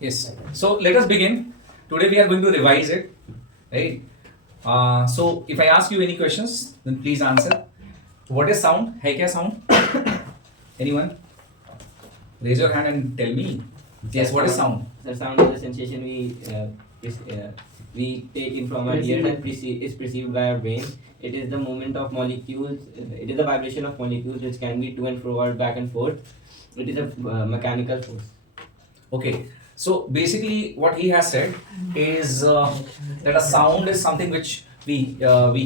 Yes. So let us begin. Today we are going to revise it, right? So if I ask you any questions, then please answer. What is sound? है क्या sound? Anyone? Raise your hand and tell me. Yes. What is sound? The sound is a sensation we take in from our ears and is perceived by our brain. It is the movement of molecules. It is the vibration of molecules which can be to and fro or back and forth. It is a mechanical force. Okay. So basically, what he has said is that a sound is something which we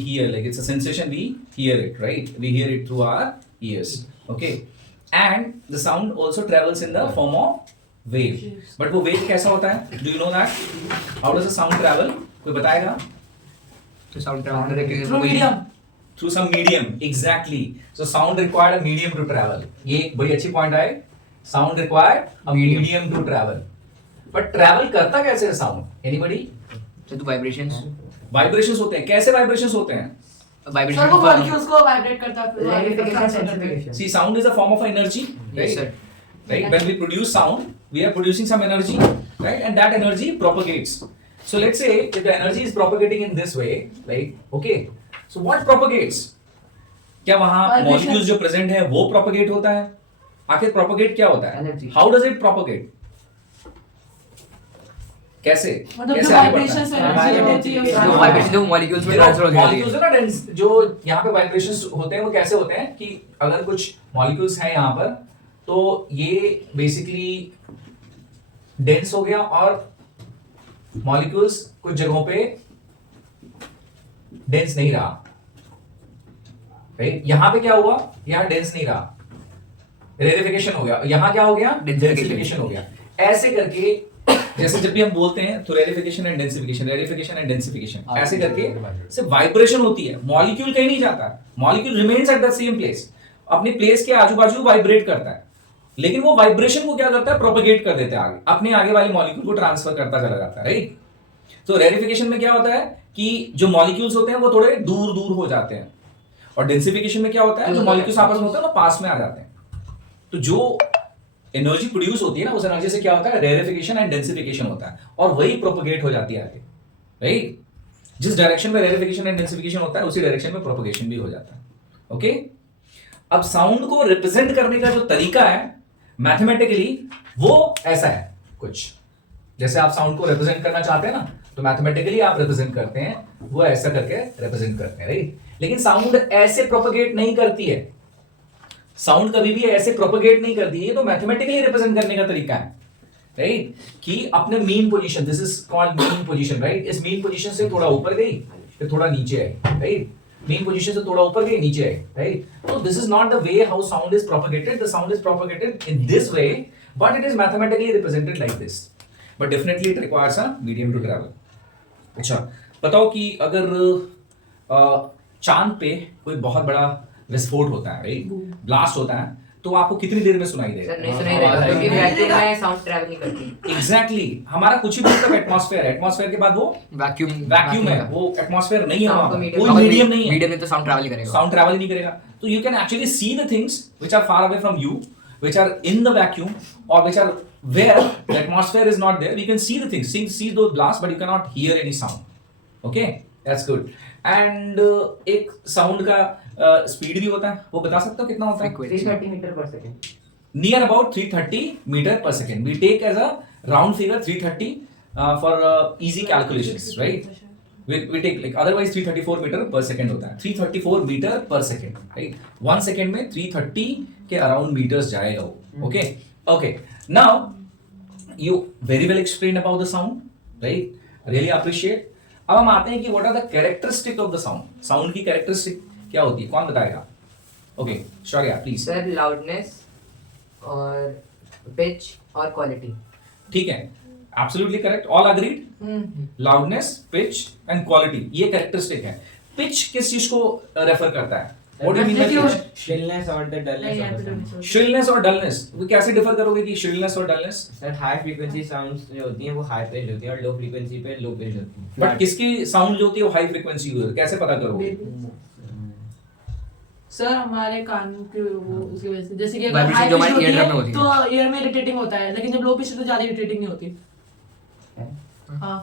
hear. Like it's a sensation. We hear it, right? We hear it through our ears. Okay. And the sound also travels in the form of wave. But वो wave कैसा होता है? Do you know that? How does the sound travel? कोई बताएगा? तो sound travel through medium. Through some medium. Exactly. So sound required a medium to travel. ये एक बड़ी अच्छी point है. Sound required a medium to travel. But travel करता कैसे है sound? Anybody? So the vibrations. Vibrations होते हैं. कैसे vibrations होते हैं? Vibration. सर वो molecules को vibrate करता है. Ramification. See, sound is a form of energy, right? Yes, sir. Right? When we produce sound, we are producing some energy, right? And that energy propagates. So let's say if the energy is propagating in this way, right? Okay. So what propagates? क्या वहाँ Vibration. molecules जो present है वो propagate होता है? आखिर propagate क्या होता है? Energy. How does it propagate? कैसे? मतलब कैसे जो आगे बढ़ता vibrations है? energy होती है तो उसका vibration जो molecules में transfer होती है. मॉलिक्यूल्स है ना डेंस जो यहाँ पे वाइब्रेशंस होते हैं वो कैसे होते हैं कि अगर कुछ मॉलिक्यूल्स हैं यहाँ पर तो ये बेसिकली डेंस हो गया और मॉलिक्यूल्स कुछ जगहों पे डेंस नहीं रहा, राइट? यहाँ पे क्या हुआ? यहाँ डेंस नहीं रहा, रेरिफिकेशन हो गया. यहाँ क्या हो गया? डेंसिफिकेशन हो गया. ऐसे करके जैसे जब भी हम बोलते हैं तो रेरिफिकेशन एंड डेंसिफिकेशन, रेरिफिकेशन एंड डेंसिफिकेशन, ऐसे करके सिर्फ वाइब्रेशन होती है. मॉलिक्यूल कहीं नहीं जाता, molecule remains at the same place, अपने प्लेस के आजू बाजू वाइब्रेट करता है, लेकिन वो वाइब्रेशन को क्या करता है? प्रोपेगेट कर देता है आगे, अपने आगे वाले मॉलिक्यूल को ट्रांसफर करता चला जाता है, राइट? तो रेरिफिकेशन में क्या होता है कि जो मॉलिक्यूल्स होते हैं वो थोड़े दूर दूर हो जाते हैं, और डेंसिफिकेशन में क्या होता है? जो मॉलिक्यूल्स आपस में होते हैं वो पास में आ जाते हैं. तो जो एनर्जी प्रोड्यूस होती है ना, उस एनर्जी से क्या होता है? रेरिफिकेशन एंड डेंसिफिकेशन होता है, और वही प्रोपगेट हो जाती है आगे, राइट? जिस डायरेक्शन में रेरिफिकेशन एंड डेंसिफिकेशन होता है उसी डायरेक्शन में प्रोपगेशन भी हो जाता है. ओके. अब साउंड को रिप्रेजेंट करने का जो तरीका है मैथमेटिकली वो ऐसा है कुछ. जैसे आप साउंड को रिप्रेजेंट करना चाहते हैं ना, तो मैथमेटिकली आप रिप्रेजेंट करते हैं, वो ऐसा करके रिप्रेजेंट करते हैं, राइट? लेकिन साउंड ऐसे प्रोपगेट नहीं करती है. साउंड कभी भी ऐसे प्रोपगेट नहीं करती है. ये तो मैथमेटिकली रिप्रेजेंट करने का तरीका है, राइट? कि अपने mean position, this is called mean position, right? इस मीन पोजीशन से थोड़ा ऊपर गई फिर थोड़ा नीचे आई, राइट? मीन पोजीशन से थोड़ा ऊपर गई नीचे आई, राइट? तो this is not the way how sound is propagated. The sound is propagated in this way, but it is mathematically represented like this, but definitely it requires a medium to travel. अच्छा, बताओ कि अगर चांद पे कोई बहुत बड़ा विस्फोट होता है, राइट? ब्लास्ट होता है, तो आपको कितनी देर में सुनाई देगा? सर नहीं सुनाई देगा क्योंकि वैक्यूम में साउंड ट्रैवल नहीं करती. एग्जैक्टली. हमारा कुछ ही दूर तक एटमॉस्फेयर है, एटमॉस्फेयर के बाद वो वैक्यूम है, वो एटमॉस्फेयर नहीं है, Sound वहाँ को पर medium- कोई मीडियम नहीं है. मीडियम में तो साउंड ट्रैवल ही करेगा. साउंड ट्रैवल ही नहीं करेगा. तो you can actually see the things which are far away from you, which are in the vacuum, और which are where the atmosphere is not there. You can see the things, see those blast, but you can not hear any sound. Okay, that's good. And एक sound का speed भी होता है, वो बता सकते हो कितना होता है? 330 मीटर पर second. Near about 330 meter per second. We take as a round figure 330 for easy calculations, right? We take like otherwise 334 meter per second होता है. 334 meter per second, right? 1 second में 330 के around meters जाएगा वो. Okay, okay. Now you very well explained about the sound, right? Really appreciate. अब हम आते हैं कि what are the characteristic of the sound? Sound की characteristic क्या होती है? कौन बताएगा? Okay, Shaurya, please. Sir loudness और पिच और क्वालिटी. ठीक है, absolutely correct. All agreed. Loudness, pitch and quality, ये कैरेक्टरिस्टिक है. पिच किस चीज को रेफर करता है? What do you mean by pitch? Shrillness or the dullness of the sound. Shrillness और डलनेस. वो कैसे डिफर करोगे कि श्रिलनेस और dullness? Sir high frequency sounds जो होती हैं वो हाई पिच होती हैं और लो फ्रीक्वेंसी पे लो पिच होती हैं. बट किसकी साउंड जो होती है वो हाई फ्रीक्वेंसी की होती है, कैसे पता करोगे? सर हमारे कान के वो उसकी वजह से, जैसे कि Vibration हाई जो पिच हमारे होती eardrum है में होती है. तो ईयर में इरिटेटिंग होता है, लेकिन जब लो पिच तो ज्यादा इरिटेटिंग नहीं होती. हाँ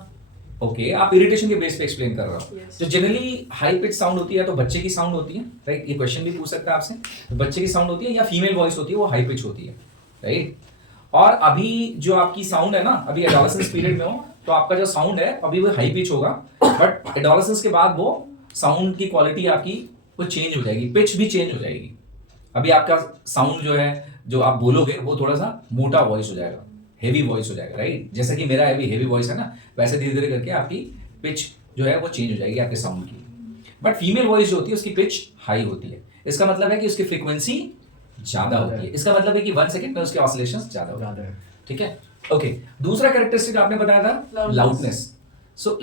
ओके आप इरिटेशन के बेस पे एक्सप्लेन कर रहे हो Yes. जो जनरली हाई पिच साउंड होती है तो बच्चे की साउंड होती है राइट ये क्वेश्चन भी पूछ सकता है आपसे तो बच्चे की साउंड होती है या फीमेल वॉइस होती है वो हाई पिच होती है राइट और अभी जो आपकी साउंड है ना अभी एडोलेसेंस पीरियड में हो तो आपका जो साउंड है अभी वो हाई पिच होगा बट एडोलेसेंस के बाद वो साउंड की क्वालिटी आपकी वो चेंज हो जाएगी पिच भी चेंज हो जाएगी अभी आपका साउंड जो है जो आप बोलोगे वो थोड़ा सा मोटा वॉइस हो जाएगा हेवी वॉइस हो जाएगा राइट जैसे कि मेरा अभी हेवी वॉइस है ना वैसे धीरे धीरे करके आपकी पिच जो है वो चेंज हो जाएगी आपके साउंड की बट फीमेल वॉइस जो होती है उसकी पिच हाई होती है इसका मतलब है कि उसकी फ्रीक्वेंसी ज्यादा होती है इसका मतलब है कि 1 सेकंड में उसके ऑसिलेशंस ज्यादा होते हैं ठीक है ओके दूसरा कैरेक्टरिस्टिक आपने बताया था Loudness. लाउडनेस सो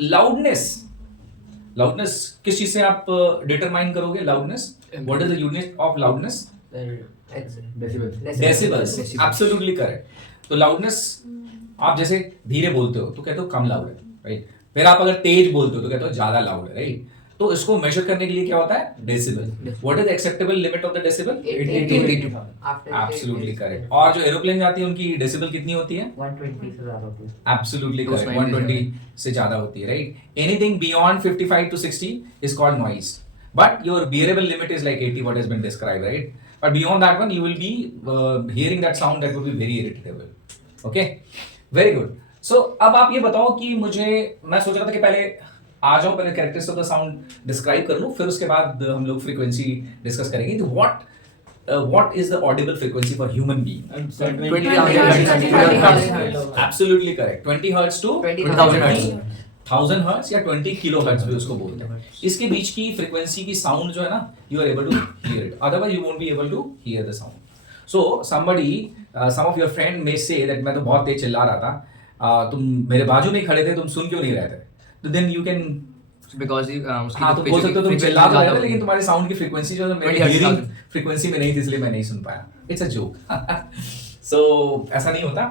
लाउडनेस किस चीज से आप डिटरमाइन करोगे loudness what is the unit of loudness decibels absolutely correct तो लाउडनेस आप जैसे धीरे बोलते हो तो कहते हो कम लाउड है राइट फिर आप अगर तेज बोलते हो तो कहते हो ज्यादा लाउड है राइट तो इसको मेजर करने के लिए क्या होता है decibel what is the acceptable limit of the decibel 82 absolutely correct और जो एरोप्लेन जाती है उनकी डेसिबल कितनी होती है 120 से ज्यादा होती है एब्सोल्युटली Close करेक्ट minded 120 से ज्यादा होती है right anything beyond 55 to 60 is called noise but your bearable limit is like 80 what has been described right but beyond that one you will be hearing that sound that would be very irritable okay very good so अब आप ये बताओ कि मुझे मैं सोच रहा था कि पहले आ जाओ पहले characteristics of the sound describe कर लूं फिर उसके बाद हम लोग फ्रीक्वेंसी डिस्कस करेंगे तो what is the audible frequency for human being 20 absolutely correct 20 hertz to 20,000 hertz. 1000 hertz या 20 किलो हर्ट्ज भी उसको बोलते हैं इसके बीच की फ्रीक्वेंसी की साउंड जो है ना you are able to hear it otherwise you won't be able to hear the sound so somebody some of your friend may say that मैं तो बहुत तेज चिल्ला रहा था तुम मेरे बाजू में खड़े थे तुम सुन क्यों नहीं रहे थे तो देन यू कैन बिकॉज उसकी हाँ जो तो बोल pitch सकते हो तुम frequency चिल्ला तो रहे ज्यादा थे लेकिन होगी। तुम्हारी साउंड की फ्रीक्वेंसी जो है मेरी 20 हियरिंग hertz फ्रीक्वेंसी में नहीं थी इसलिए मैं नहीं सुन पाया इट्स अ जोक सो ऐसा नहीं होता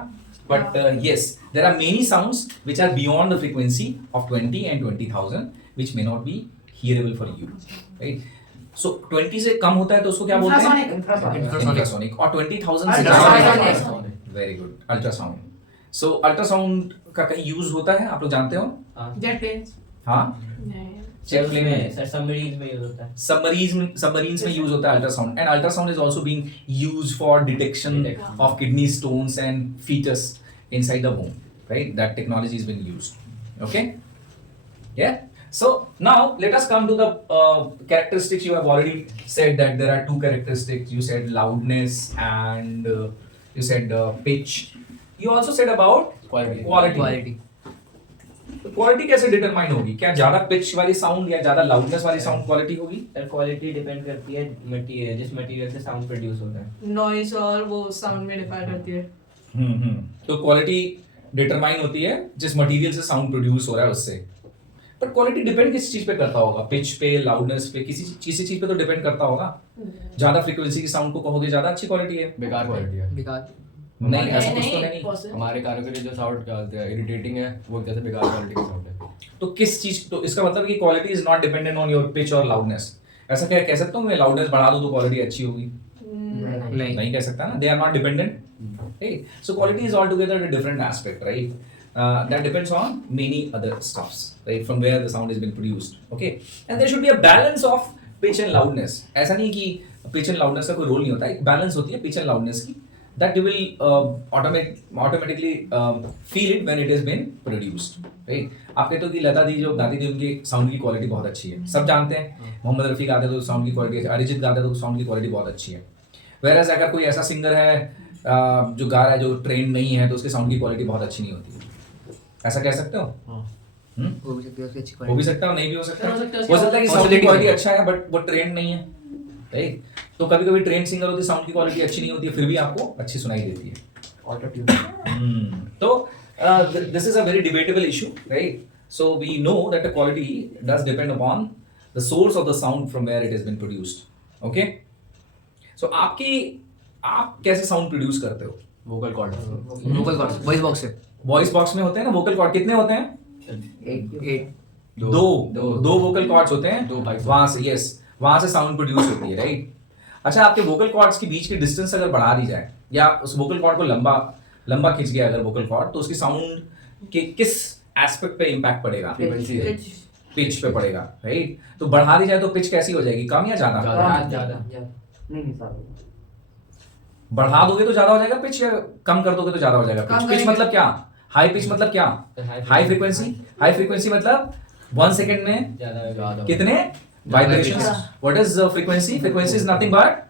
but yes there are many sounds which are beyond the frequency of 20 and 20,000 which may not be hearable for you right so 20 से कम होता है तो उसको क्या बोलते हैं इंफ्रासोनिक इंफ्रासोनिक और 20,000 से Ultrasonic. ज्यादा वेरी गुड अल्ट्रासाउंड सो अल्ट्रासाउंड का कहीं यूज होता है आप लोग जानते हो जेट प्लेन्स हाँ नहीं जेट प्लेन में सर सबमरीन में यूज होता है सबमरीन्स में यूज होता है ultrasound and ultrasound is also being used for detection of kidney stones and fetus inside the womb right that technology is being used okay yeah so now let us come to the characteristics you have already said that there are two characteristics you said loudness and you said pitch you also said about quality तो quality कैसे determine होगी क्या ज्यादा pitch वाली sound या ज्यादा loudness वाली sound quality होगी सर क्वालिटी डिपेंड करती है मटेरियल जिस मटेरियल से साउंड प्रोड्यूस होता है नॉइस और वो साउंड में डिफाइन करती है तो क्वालिटी डिटरमाइन होती है जिस मटेरियल से साउंड प्रोड्यूस हो रहा है उससे पर क्वालिटी डिपेंड किस चीज पे करता होगा पिच पे लाउडनेस पे किसी चीज पे तो डिपेंड करता होगा ज्यादा फ्रीक्वेंसी की साउंड को कहोगे ज्यादा अच्छी क्वालिटी है बेकार क्वालिटी है बेकार नहीं ऐसा कुछ तो नहीं possible. हमारे कानों के लिए जो साउंड डालते हैं इरिटेटिंग है वो जैसे बेकार क्वालिटी का साउंड है तो किस चीज तो इसका मतलब है कि quality is not dependent on your pitch और लाउडनेस ऐसा क्या कह सकता हूँ मैं लाउडनेस बढ़ा दूं तो क्वालिटी अच्छी होगी नहीं नहीं कह सकता ना they are not dependent right so quality is altogether a different aspect right that depends on many other stuffs right from where the sound has been produced okay and there should be a balance of pitch and loudness ऐसा नहीं कि pitch and loudness का कोई role नहीं होता एक balance होती है pitch and loudness की that you will automatically feel it when it has been produced right आप कहते हो कि लता दी जो गाती थी उनकी साउंड की क्वालिटी बहुत अच्छी है सब जानते हैं मोहम्मद रफ़ी गाते तो साउंड की क्वालिटी अरिजीत गाते तो साउंड की क्वालिटी बहुत अच्छी है whereas अगर कोई ऐसा सिंगर है जो गा रहा है जो ट्रेंड नहीं है तो उसके साउंड की क्वालिटी बहुत अच्छी नहीं होती ऐसा कह सकते हो वो भी सकती है उसकी अच्छी हो भी क्वालिटी सकता है और नहीं भी हो सकता हो सकता है, हो सकता है कि साउंड की Possibility क्वालिटी है। अच्छा है बट वो ट्रेंड नहीं है राइट तो कभी कभी ट्रेंड सिंगर होती है साउंड की क्वालिटी अच्छी नहीं होती है फिर भी आपको अच्छी सुनाई देती है तो this is a very debatable issue right so we know that the quality does depend upon the source of the sound from where it has been produced okay so आप कैसे साउंड प्रोड्यूस करते हो vocal cord vocal cord voice box से voice box में होते हैं ना vocal cord कितने होते हैं 8 दो वोकल कॉर्ड्स होते हैं दो pipes। वहां से यस वहां से साउंड प्रोड्यूस होती है राइट अच्छा आपके वोकल कॉर्ड्स के बीच की डिस्टेंस अगर बढ़ा दी जाए या उस वोकल कॉर्ड को लंबा खींच गया अगर वोकल कॉर्ड तो उसकी साउंड कि किस एस्पेक्ट पे इम्पैक्ट पड़ेगा, फ्रीक्वेंसी है पिच पे पड़ेगा, राइट? तो बढ़ा दी जाए तो पिच कैसी हो जाएगी, कम या ज्यादा? ज्यादा नहीं साहब बढ़ा दोगे तो ज्यादा हो जाएगा पिच, या कम कर दोगे तो ज्यादा हो जाएगा पिच? कम पिच करेंगे। मतलब क्या? हाई पिच मतलब क्या? हाई फ्रीक्वेंसी मतलब 1 सेकंड में ज्यादा कितने vibrations? What is frequency? Frequency is nothing but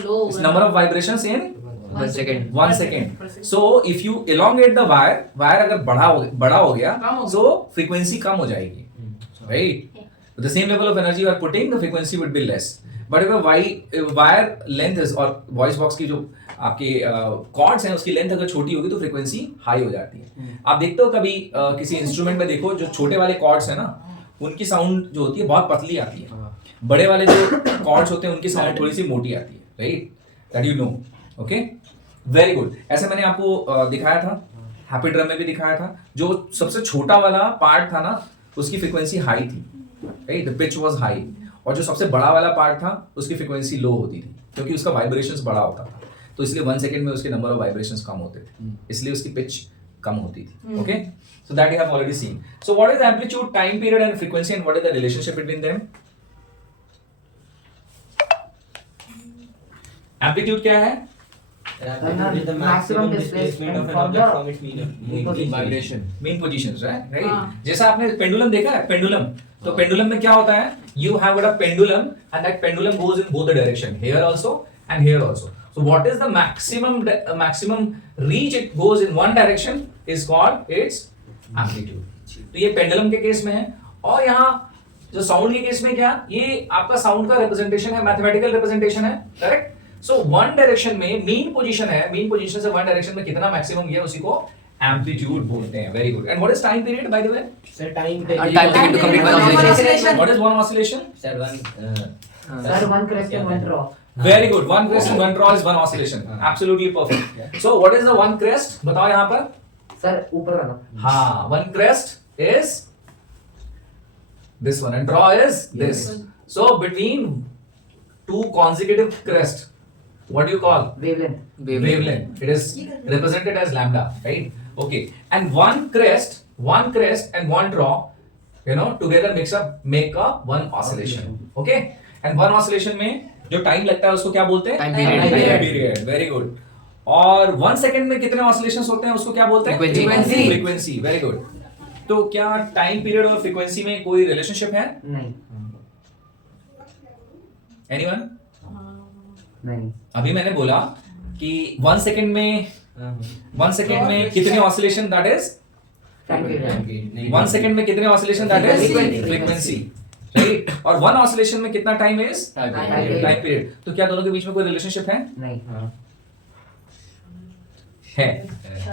low number of vibrations in 1 second. 1 second. So if you elongate the wire अगर बड़ा हो गया कम हो सो फ्रीक्वेंसी कम हो जाएगी, right? The same level of energy you are putting, the frequency would be less. But अगर wire length is, और वॉइस बॉक्स की जो आपके कॉर्ड्स हैं उसकी लेंथ अगर छोटी होगी तो फ्रीक्वेंसी हाई हो जाती है. आप देखते हो कभी किसी इंस्ट्रूमेंट में देखो, जो छोटे वाले कॉर्ड्स है ना उनकी साउंड जो होती है बहुत पतली आती है, बड़े वाले जो कॉर्ड्स होते हैं उनकी साउंड थोड़ी सी मोटी आती है, right? That you know. Okay, very good. ऐसे मैंने आपको दिखाया था, हैप्पी ड्रम में भी दिखाया था. जो सबसे छोटा वाला पार्ट था ना उसकी फ्रीक्वेंसी हाई थी, right? The pitch was high. और जो सबसे बड़ा वाला पार्ट था उसकी फ्रीक्वेंसी लो होती थी, क्योंकि उसका वाइब्रेशंस बड़ा होता था. तो इसलिए 1 सेकंड में उसके नंबर ऑफ वाइब्रेशंस कम होते थे, इसलिए उसकी पिच कम होती थी. Okay, so that you have already seen. So what is amplitude, time period and frequency, and what is the relationship between them? Amplitude क्या है? Amplitude is the maximum displacement of an object from its mean vibration main positions, right? हाँ. जैसा आपने pendulum देखा है, pendulum, तो pendulum में क्या होता है? You have got a pendulum and that pendulum goes in both the direction, here also and here also. So what is the maximum reach it goes in one direction is called its amplitude. तो ये pendulum के case में है. और यहाँ जो sound के case में क्या, ये आपका साउंड का रिप्रेजेंटेशन है, मैथमेटिकल रिप्रेजेंटेशन है, करेक्ट? सो वन डायरेक्शन में मीन पोजीशन है, मीन पोजीशन से वन डायरेक्शन में कितना मैक्सिमम गया उसी को एम्पलीट्यूड बोलते हैं. Very good. And what is time period by the way? Sir, time Time taken to complete one oscillation. What is one oscillation? Sir, sir one crest and one draw. Very good. One crest and one draw is one oscillation. Absolutely perfect. So what is the one crest? बताओ यहाँ पर. Sir ऊपर वाला. हाँ, one crest is this one and draw is this. So between two consecutive crests, what do you call? Wavelength. Wavelength. It is represented as lambda, right? Okay. And one crest and one draw, you know, together make a one oscillation. Okay. And one oscillation में जो time लगता है उसको क्या बोलते हैं? Time period. Time period. Very good. और 1 second में कितने ऑसिलेशंस होते हैं उसको क्या बोलते हैं? Frequency. फ्रीक्वेंसी. Very good. तो क्या टाइम पीरियड और फ्रीक्वेंसी में कोई रिलेशनशिप है? नहीं. एनीवन? नहीं. अभी मैंने बोला कि 1 सेकंड में कितने oscillation, that is Time period. 1 second में कितने oscillation, that is Frequency. Frequency, right? और 1 ऑसिलेशन में कितना time is time period. Time period. तो क्या दोनों के बीच में कोई रिलेशनशिप है? नहीं. है.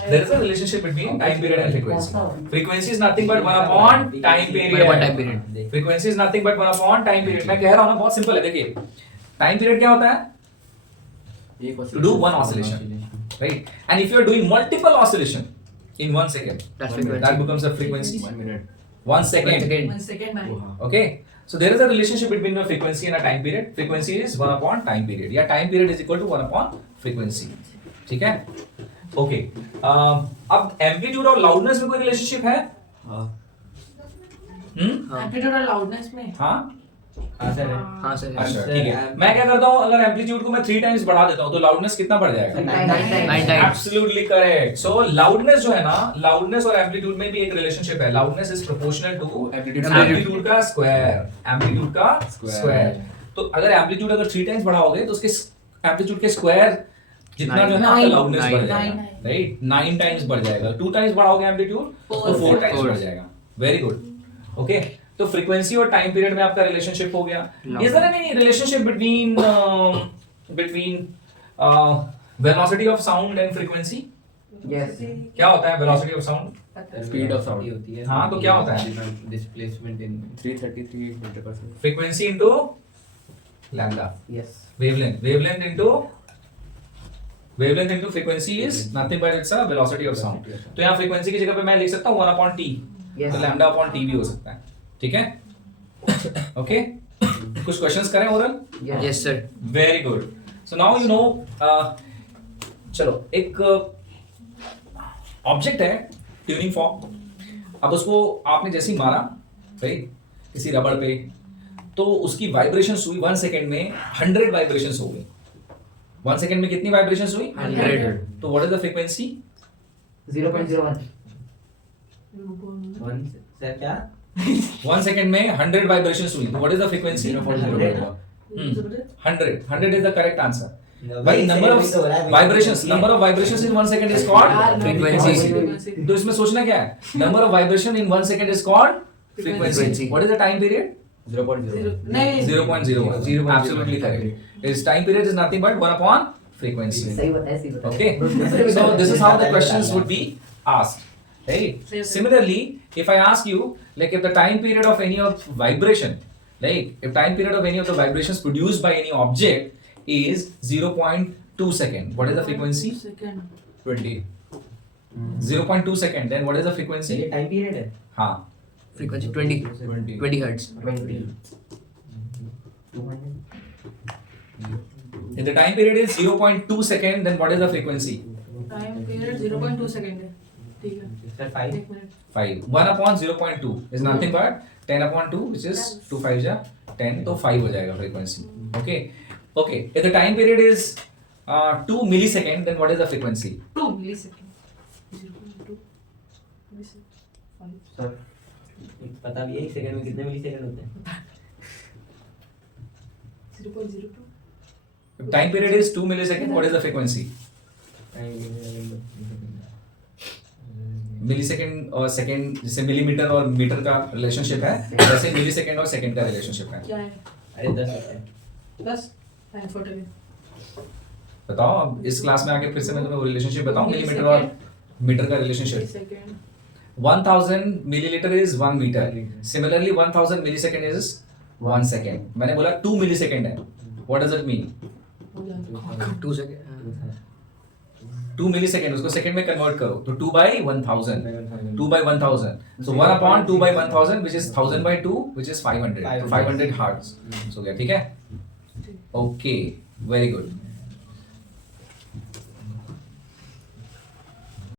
There is a relationship between time period and frequency. Frequency is nothing but 1 upon time period. One time period. Frequency is nothing but 1 upon time period. मैं कह रहा हूँ ना, बहुत सिंपल है. देखिए, टाइम पीरियड क्या होता है? To do one oscillation, right? And if you are doing multiple oscillation in 1 second, That's One minute. frequency. that becomes a frequency. 1 minute 1 second. 1 second नहीं. Okay. So there is a relationship between a frequency and a time period. Frequency is 1 upon time period. या time period is equal to 1 upon frequency. ठीक है? Okay. अब amplitude और loudness में कोई relationship है? Amplitude और loudness में. हाँ? हाँ सर. अच्छा, ठीक है. मैं क्या करता हूँ, अगर एम्पलीट्यूड को मैं 3 टाइम्स बढ़ा देता हूँ तो लाउडनेस कितना बढ़ जाएगा? 9 times. Absolutely correct. So loudness जो है ना, लाउडनेस और एम्पलीट्यूड में भी एक रिलेशनशिप है. Loudness is proportional to amplitude का स्क्वायर. एम्पलीट्यूड का स्क्वायर. तो अगर एम्पलीट्यूड अगर 3 टाइम्स बढ़ाओगे तो उसके एम्पलीट्यूड के स्क्वायर जितना जो है ना आपका लाउडनेस बढ़ जाएगा, राइट? 9 टाइम्स बढ़ जाएगा. 2 टाइम्स बढ़ाओगे एम्पलीट्यूड तो 4 टाइम्स बढ़ जाएगा. Very good. ओके. तो फ्रीक्वेंसी और टाइम पीरियड में आपका रिलेशनशिप हो गया. Is there any relationship between velocity of sound and frequency? Yes. क्या होता है velocity of sound? Speed of sound होती है. हाँ, तो क्या होता है? Displacement in 333 मीटर पर second frequency into lambda. Yes. Wavelength into frequency is nothing but it's a velocity of sound. तो यहाँ फ्रीक्वेंसी की जगह पे मैं लिख सकता हूँ 1 upon t. Yes. तो लैम्डा अपॉन टी भी हो सकता है. ठीक है? ओके. कुछ क्वेश्चंस करें oral? Yes. Yes sir. Very good. So now you know, चलो एक ऑब्जेक्ट है ट्यूनिंग फॉर्क। अब उसको आपने जैसे ही मारा राइट किसी रबड़ पे, तो उसकी वाइब्रेशन हुई 1 सेकेंड में 100 वाइब्रेशन हो गई। 1 सेकेंड में कितनी वाइब्रेशन हुई? 100। तो what is the frequency? 0.01 one sir क्या 1 सेकेंड में 100 वाइब्रेशन हुई, तो what is the frequency? 0.01 100 is the correct answer. भाई number of vibrations in 1 second is called Frequency. तो इसमें सोचना क्या है? Number of vibration in 1 second is called frequency. Frequency. What is the time period? 0.01 0.01 absolutely correct. इस time period is nothing but 1 upon frequency. सही बताया Okay, so this is how the questions would be asked, right? Similarly, if I ask you, like if the time period of any of vibration, like if time period of any of the vibrations produced by any object is 0.2 second, what is the frequency? Second. 20. 0.2 second, then what is the frequency? ये time period है हाँ, Frequency 20. 20 hertz. if the time period is 0.2 second, then what is the frequency? Time period 0.2 second है. ठीक है. Sir 5 एक minute. 5. 1 upon 0.2 is nothing but 10 upon 2, which is 2 5 जा 10, तो 5 हो जाएगा frequency. Okay, okay. If the time period is 2 millisecond, then what is the frequency? 2 millisecond. 0.2 millisecond. Sir पता भी है एक सेकंड में कितने मिली सेकंड होते हैं 0.02. If time period is 2 millisecond, what is the frequency? Millisecond और सेकंड, जैसे मिलीमीटर और मीटर का रिलेशनशिप है, वैसे मिलीसेकंड और सेकंड का रिलेशनशिप है। क्या है? अरे 10 होते हैं 10. Thanks for telling. बताओ, अब इस क्लास में आके फिर से मैं तुम्हें वो रिलेशनशिप बताऊं, मिलीमीटर और मीटर का relationship. Second. 1000 milliliter is 1 meter. Similarly, 1000 millisecond is 1 second. मैंने बोला 2 millisecond है। What does it mean? 2 seconds. 2 millisecond, उसको सेकंड में कन्वर्ट करो, तो 2 by 1000. 2 by 1000. So 1 upon 2 by 1000, which is 1000 by 2, which is 500. तो 500 hertz. So क्या ठीक है? Okay, very good.